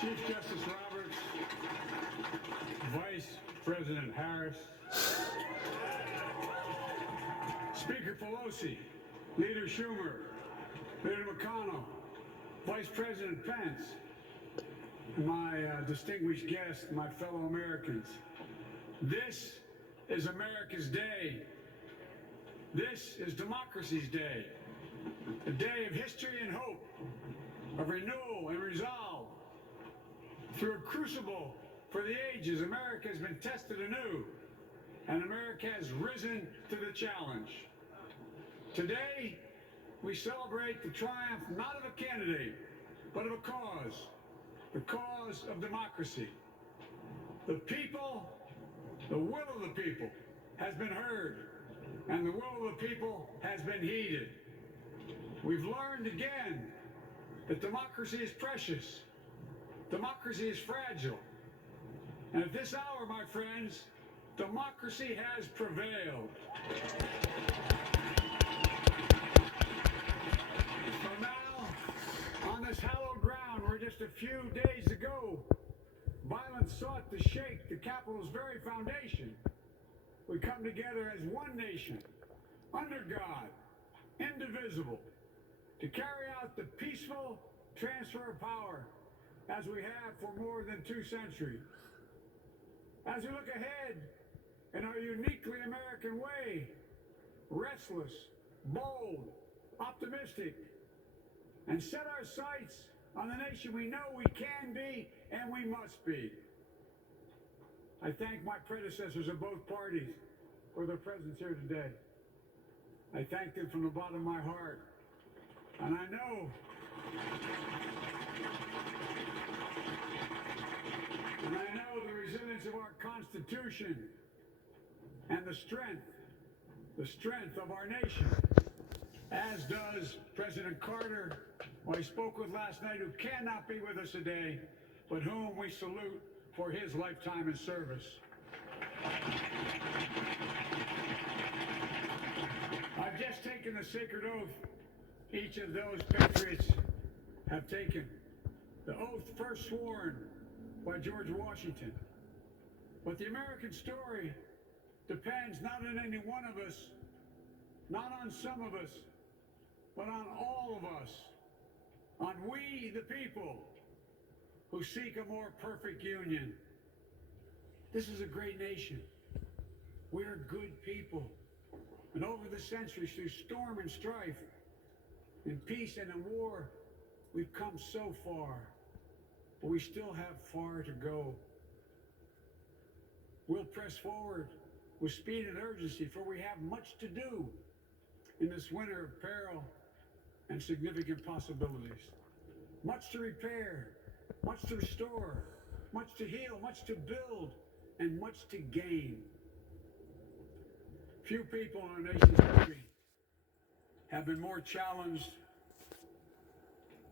Chief Justice Roberts, Vice President Harris, Speaker Pelosi, Leader Schumer, Leader McConnell, Vice President Pence, and my distinguished guests, my fellow Americans. This is America's day. This is democracy's day. A day of history and hope, of renewal and resolve. Through a crucible for the ages, America has been tested anew, and America has risen to the challenge. Today, we celebrate the triumph not of a candidate, but of a cause, the cause of democracy. The people, the will of the people has been heard, and the will of the people has been heeded. We've learned again that democracy is precious, democracy is fragile, and at this hour, my friends, democracy has prevailed. So now, on this hallowed ground where just a few days ago, violence sought to shake the Capitol's very foundation, we come together as one nation, under God, indivisible, to carry out the peaceful transfer of power as we have for more than 2 centuries. As we look ahead in our uniquely American way, restless, bold, optimistic, and set our sights on the nation we know we can be and we must be. I thank my predecessors of both parties for their presence here today. I thank them from the bottom of my heart. And I know the resilience of our Constitution and the strength of our nation, as does President Carter, who I spoke with last night, who cannot be with us today, but whom we salute for his lifetime in service. I've just taken the sacred oath each of those patriots have taken. The oath first sworn by George Washington. But the American story depends not on any one of us, not on some of us, but on all of us, on we the people who seek a more perfect union. This is a great nation. We're good people. And over the centuries, through storm and strife, in peace and in war, we've come so far, but we still have far to go. We'll press forward with speed and urgency, for we have much to do in this winter of peril and significant possibilities. Much to repair, much to restore, much to heal, much to build, and much to gain. Few people in our nation's history have been more challenged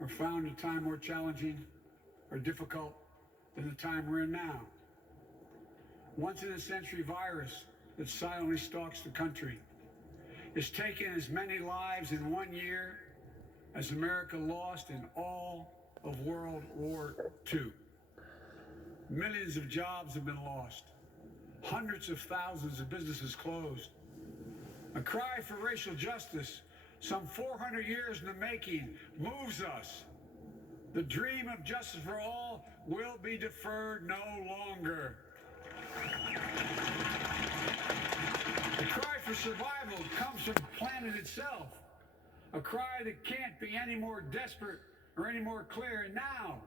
or found a time more challenging or difficult than the time we're in now. Once in a century virus that silently stalks the country has taken as many lives in 1 year as America lost in all of World War II. Millions of jobs have been lost. Hundreds of thousands of businesses closed. A cry for racial justice, some 400 years in the making, moves us. The dream of justice for all will be deferred no longer. The cry for survival comes from the planet itself. A cry that can't be any more desperate or any more clear. And now,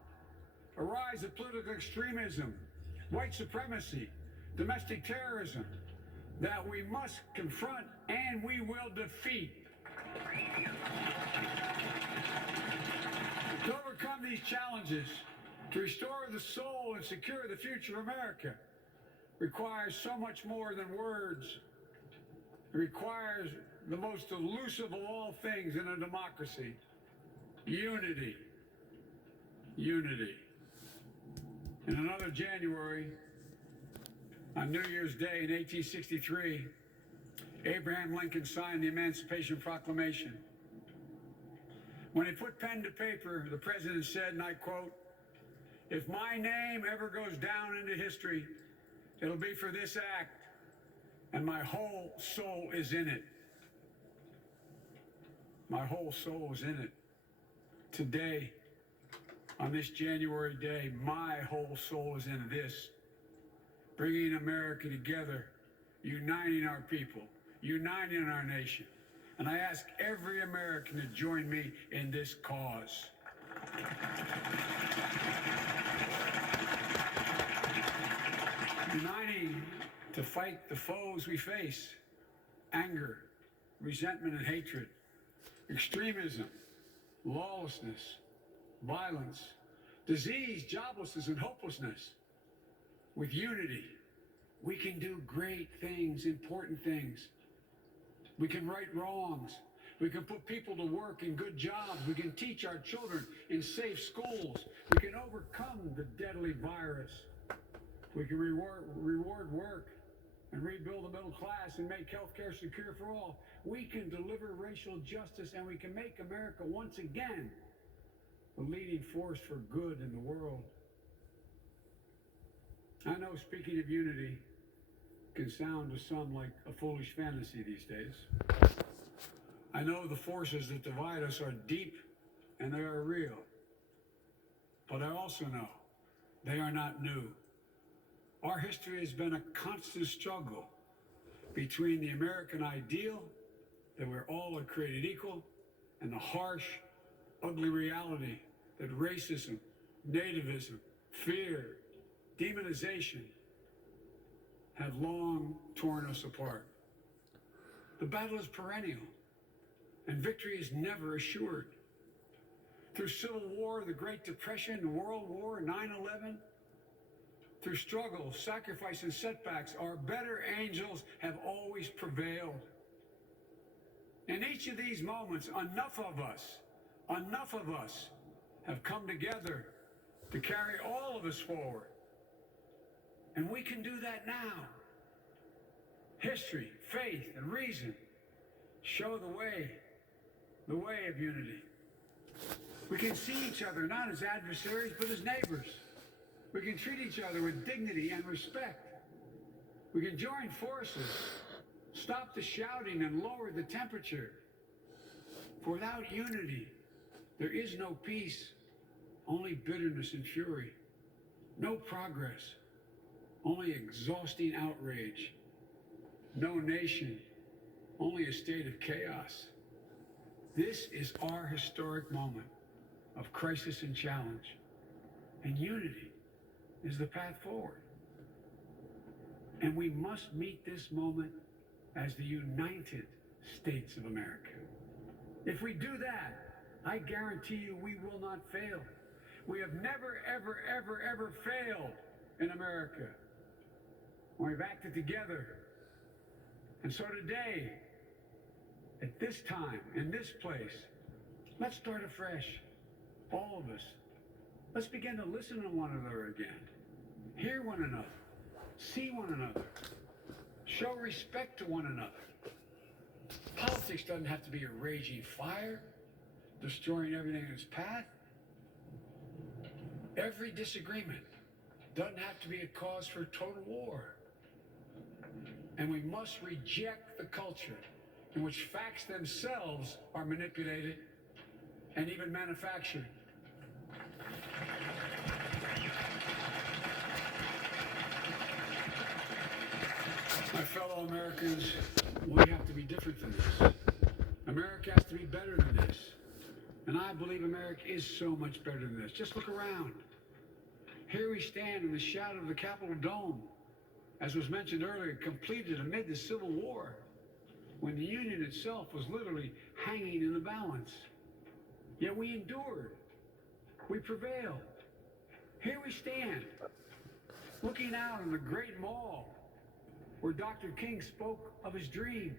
a rise of political extremism, white supremacy, domestic terrorism, that we must confront and we will defeat. To overcome these challenges, to restore the soul and secure the future of America, requires so much more than words. It requires the most elusive of all things in a democracy: unity. Unity. In another January, on New Year's Day in 1863, Abraham Lincoln signed the Emancipation Proclamation. When he put pen to paper, the president said, and I quote, If my name ever goes down into history, it'll be for this act, and my whole soul is in it. My whole soul is in it. Today, on this January day, my whole soul is in this. Bringing America together, uniting our people, uniting our nation. And I ask every American to join me in this cause. Uniting to fight the foes we face: anger, resentment and hatred, extremism, lawlessness, violence, disease, joblessness, and hopelessness. With unity, we can do great things, important things. We can right wrongs. We can put people to work in good jobs. We can teach our children in safe schools. We can overcome the deadly virus. We can reward work and rebuild the middle class and make healthcare secure for all. We can deliver racial justice, and we can make America once again the leading force for good in the world. I know speaking of unity can sound to some like a foolish fantasy these days. I know the forces that divide us are deep and they are real. But I also know they are not new. Our history has been a constant struggle between the American ideal that we're all are created equal and the harsh, ugly reality that racism, nativism, fear, demonization have long torn us apart. The battle is perennial, and victory is never assured. Through Civil War, the Great Depression, World War, 9/11, through struggle, sacrifice, and setbacks, our better angels have always prevailed. In each of these moments, enough of us have come together to carry all of us forward. And we can do that now. History, faith, and reason show the way of unity. We can see each other not as adversaries, but as neighbors. We can treat each other with dignity and respect. We can join forces, stop the shouting, and lower the temperature. For without unity, there is no peace, only bitterness and fury. No progress, only exhausting outrage. No nation, only a state of chaos. This is our historic moment of crisis and challenge, and unity is the path forward. And we must meet this moment as the United States of America. If we do that, I guarantee you we will not fail. We have never, ever, ever, ever failed in America when we've acted together. And so today, at this time, in this place, let's start afresh. All of us. Let's begin to listen to one another again. Hear one another. See one another. Show respect to one another. Politics doesn't have to be a raging fire, destroying everything in its path. Every disagreement doesn't have to be a cause for total war. And we must reject the culture in which facts themselves are manipulated and even manufactured. My fellow Americans, we have to be different than this. America has to be better than this. And I believe America is so much better than this. Just look around. Here we stand in the shadow of the Capitol Dome, as was mentioned earlier, completed amid the Civil War, when the Union itself was literally hanging in the balance. Yet we endured. We prevailed. Here we stand, looking out on the Great Mall, where Dr. King spoke of his dream.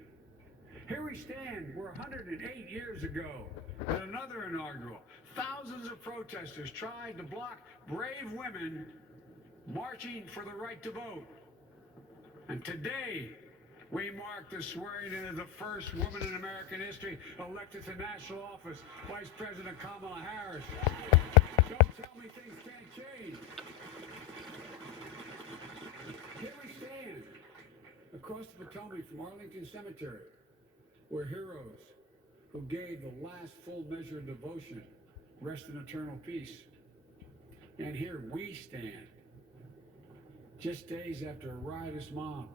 Here we stand, where 108 years ago, at another inaugural, thousands of protesters tried to block brave women marching for the right to vote. And today, we mark the swearing in of the first woman in American history elected to national office, Vice President Kamala Harris. Don't tell me things can't change. Nakatomi from Arlington Cemetery, where heroes who gave the last full measure of devotion rest in eternal peace. And here we stand, just days after a riotous mob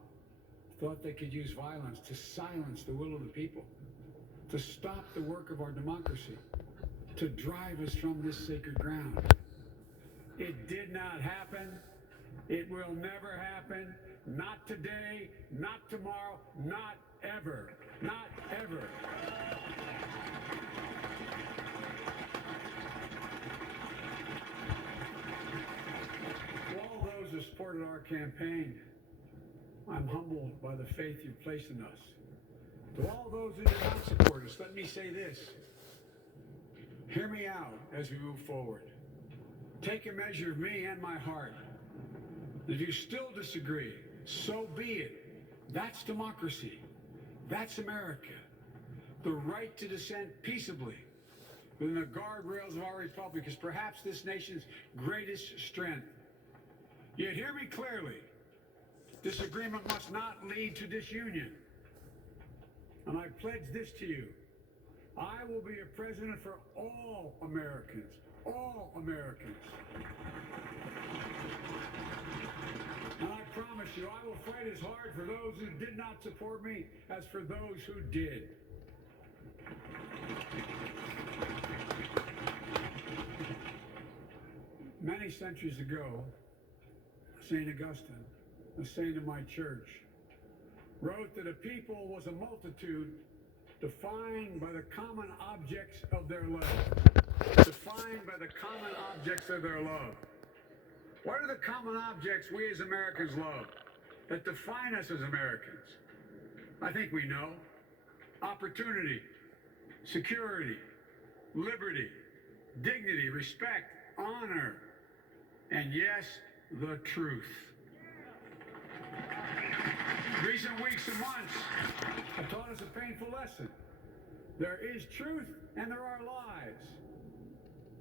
thought they could use violence to silence the will of the people, to stop the work of our democracy, to drive us from this sacred ground. It did not happen. It will never happen. Not today, not tomorrow, not ever. Not ever. To all those who supported our campaign, I'm humbled by the faith you've placed in us. To all those who did not support us, let me say this. Hear me out as we move forward. Take a measure of me and my heart. If you still disagree, so be it. That's democracy. That's America. The right to dissent peaceably within the guardrails of our republic is perhaps this nation's greatest strength. Yet hear me clearly. Disagreement must not lead to disunion. And I pledge this to you. I will be a president for all Americans. All Americans. And I promise you, I will fight as hard for those who did not support me as for those who did. Many centuries ago, St. Augustine, a saint of my church, wrote that a people was a multitude defined by the common objects of their love. Defined by the common objects of their love. What are the common objects we as Americans love that define us as Americans? I think we know. Opportunity, security, liberty, dignity, respect, honor, and yes, the truth. Recent weeks and months have taught us a painful lesson. There is truth and there are lies.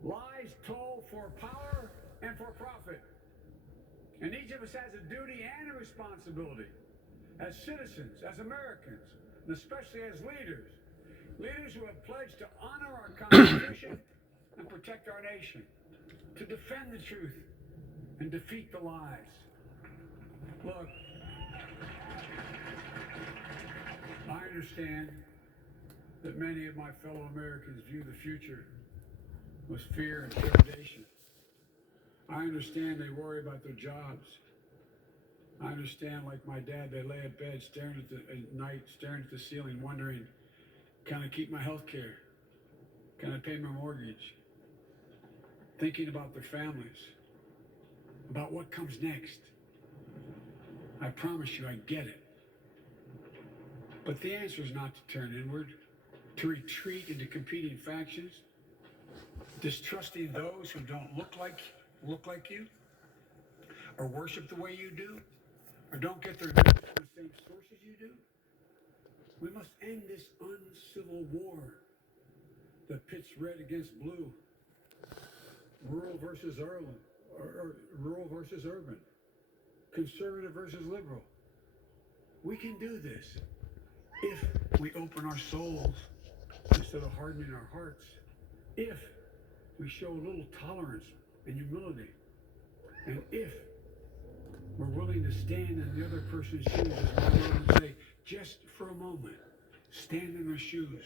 Lies told for power and for profit. And each of us has a duty and a responsibility as citizens, as Americans, and especially as leaders. Leaders who have pledged to honor our Constitution and protect our nation, to defend the truth and defeat the lies. Look, I understand that many of my fellow Americans view the future with fear and trepidation. I understand they worry about their jobs. I understand, like my dad, they lay at bed at night, staring at the ceiling, wondering, can I keep my health care? Can I pay my mortgage? Thinking about their families, about what comes next. I promise you, I get it. But the answer is not to turn inward, to retreat into competing factions, distrusting those who don't look like you, or worship the way you do, or don't get their news from the same sources you do. We must end this uncivil war that pits red against blue, rural versus urban, conservative versus liberal. We can do this if we open our souls instead of hardening our hearts, if we show a little tolerance and humility, and if we're willing to stand in the other person's shoes, as my mom would say, just for a moment, stand in their shoes.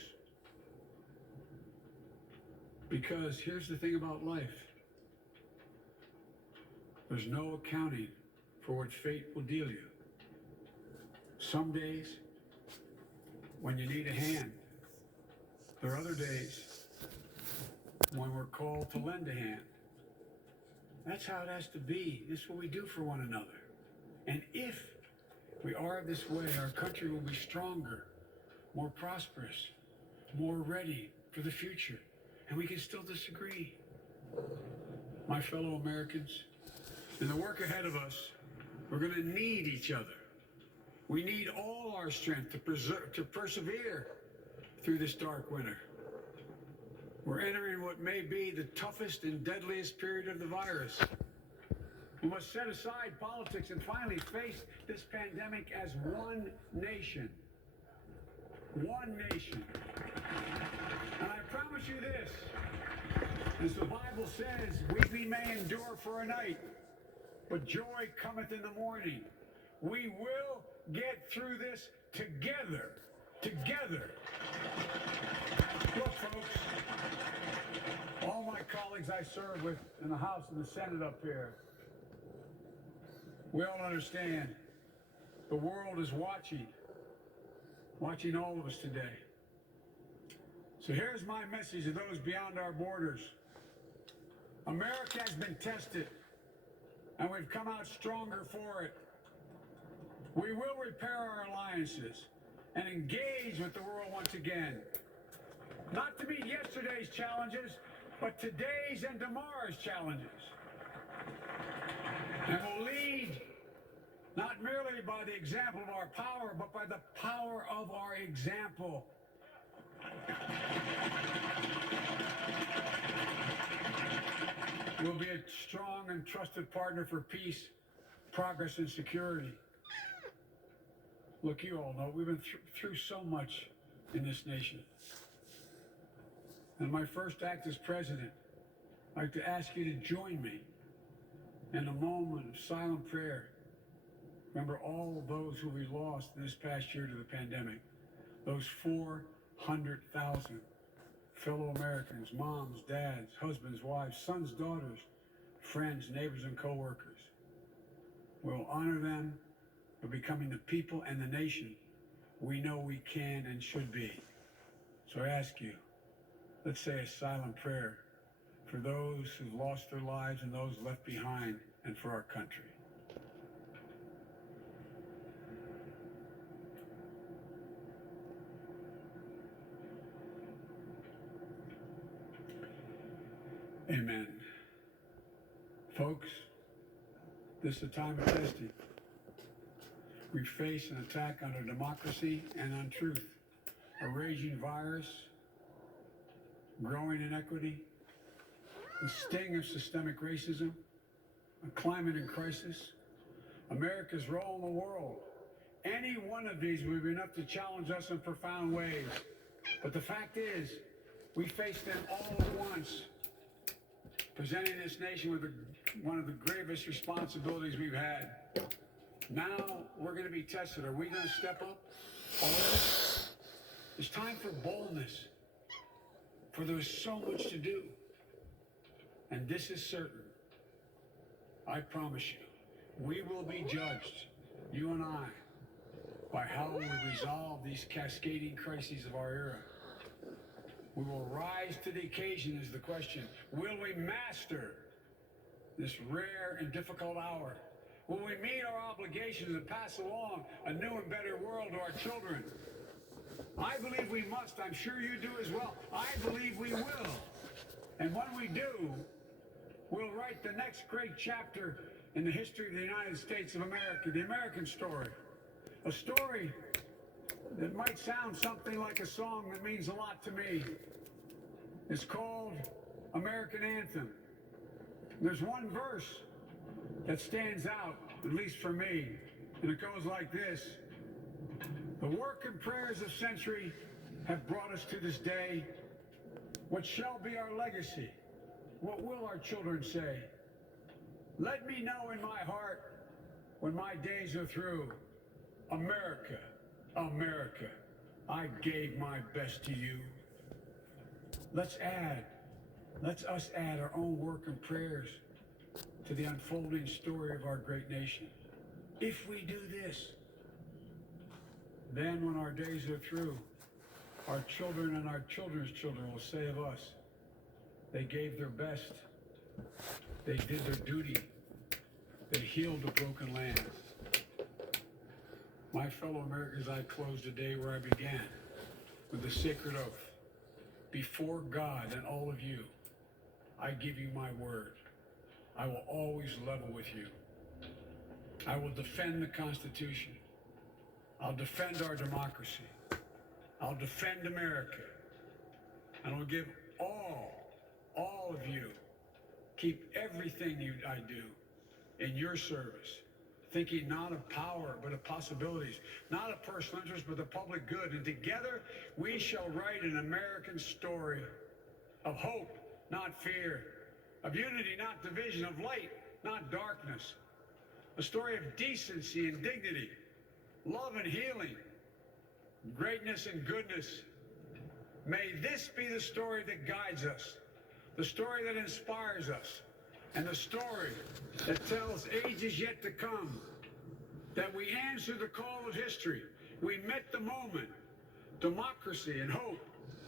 Because here's the thing about life. There's no accounting for what fate will deal you. Some days, when you need a hand, there are other days when we're called to lend a hand. That's how it has to be. This is what we do for one another. And if we are this way, our country will be stronger, more prosperous, more ready for the future. And we can still disagree. My fellow Americans, in the work ahead of us, we're going to need each other. We need all our strength to persevere through this dark winter. We're entering what may be the toughest and deadliest period of the virus. We must set aside politics and finally face this pandemic as one nation. One nation. And I promise you this, as the Bible says, weeping may endure for a night, but joy cometh in the morning. We will get through this together. Together. Look, folks, all my colleagues I serve with in the House and the Senate up here, we all understand the world is watching all of us today. So here's my message to those beyond our borders. America has been tested, and we've come out stronger for it. We will repair our alliances and engage with the world once again. Not to meet yesterday's challenges, but today's and tomorrow's challenges. And we'll lead not merely by the example of our power, but by the power of our example. We'll be a strong and trusted partner for peace, progress, and security. Look, you all know we've been through so much in this nation. And my first act as president, I'd like to ask you to join me in a moment of silent prayer. Remember all those who we lost this past year to the pandemic. Those 400,000 fellow Americans, moms, dads, husbands, wives, sons, daughters, friends, neighbors, and co-workers. We'll honor them by becoming the people and the nation we know we can and should be. So I ask you, let's say a silent prayer for those who've lost their lives and those left behind, and for our country. Amen. Folks, this is a time of testing. We face an attack on our democracy and on truth, a raging virus, growing inequity, the sting of systemic racism, a climate in crisis, America's role in the world. Any one of these would be enough to challenge us in profound ways. But the fact is, we face them all at once, presenting this nation with one of the gravest responsibilities we've had. Now we're going to be tested. Are we going to step up? All of us? It's time for boldness, for there's so much to do. And this is certain. I promise you, we will be judged, you and I, by how we resolve these cascading crises of our era. We will rise to the occasion is the question. Will we master this rare and difficult hour? Will we meet our obligations and pass along a new and better world to our children? I believe we must. I'm sure you do as well. I believe we will. And when we do, we'll write the next great chapter in the history of the United States of America, the American story. A story that might sound something like a song that means a lot to me. It's called American Anthem. There's one verse that stands out, at least for me, and it goes like this. The work and prayers of century have brought us to this day. What shall be our legacy? What will our children say? Let me know in my heart when my days are through. America, America, I gave my best to you. Let's us add our own work and prayers to the unfolding story of our great nation. If we do this, then when our days are through, our children and our children's children will say of us, they gave their best, they did their duty, they healed a broken land. My fellow Americans, I close today where I began, with the sacred oath. Before God and all of you, I give you my word. I will always level with you. I will defend the Constitution. I'll defend our democracy. I'll defend America. And I'll give all of you, keep everything I do in your service, thinking not of power, but of possibilities, not of personal interest, but the public good. And together we shall write an American story of hope, not fear, of unity, not division, of light, not darkness, a story of decency and dignity, love and healing, greatness and goodness. May this be the story that guides us, the story that inspires us, and the story that tells ages yet to come that we answered the call of history. We met the moment. Democracy and hope,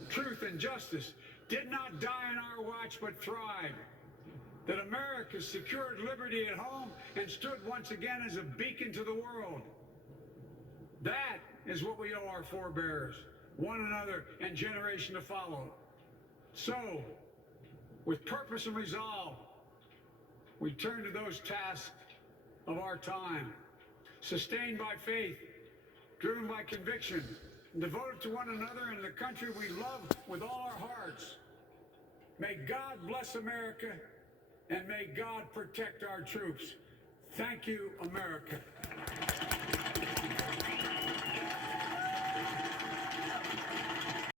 truth and justice did not die in our watch but thrived. That America secured liberty at home and stood once again as a beacon to the world. That is what we owe our forebears, one another, and generation to follow. So, with purpose and resolve, we turn to those tasks of our time, sustained by faith, driven by conviction, devoted to one another and the country we love with all our hearts. May God bless America, and may God protect our troops. Thank you, America.